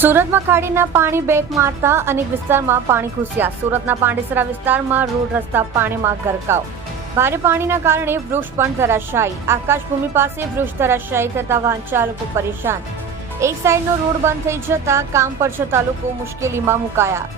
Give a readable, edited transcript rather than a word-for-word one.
સુરતમાં ખાડીના પાણી બેક મારતા અનેક વિસ્તારમાં પાણી ઘૂસ્યા. સુરતના પાંડેસરા વિસ્તારમાં રોડ રસ્તા પાણીમાં ગરકાવ. ભારે પાણીના કારણે વૃક્ષ પણ ધરાશાયી. આકાશભૂમિ પાસે વૃક્ષ ધરાશાયી થતા વાહન ચાલકો પરેશાન. એક સાઈડનો રોડ બંધ થઈ જતા કામ પર જતા લોકો મુશ્કેલીમાં મુકાયા.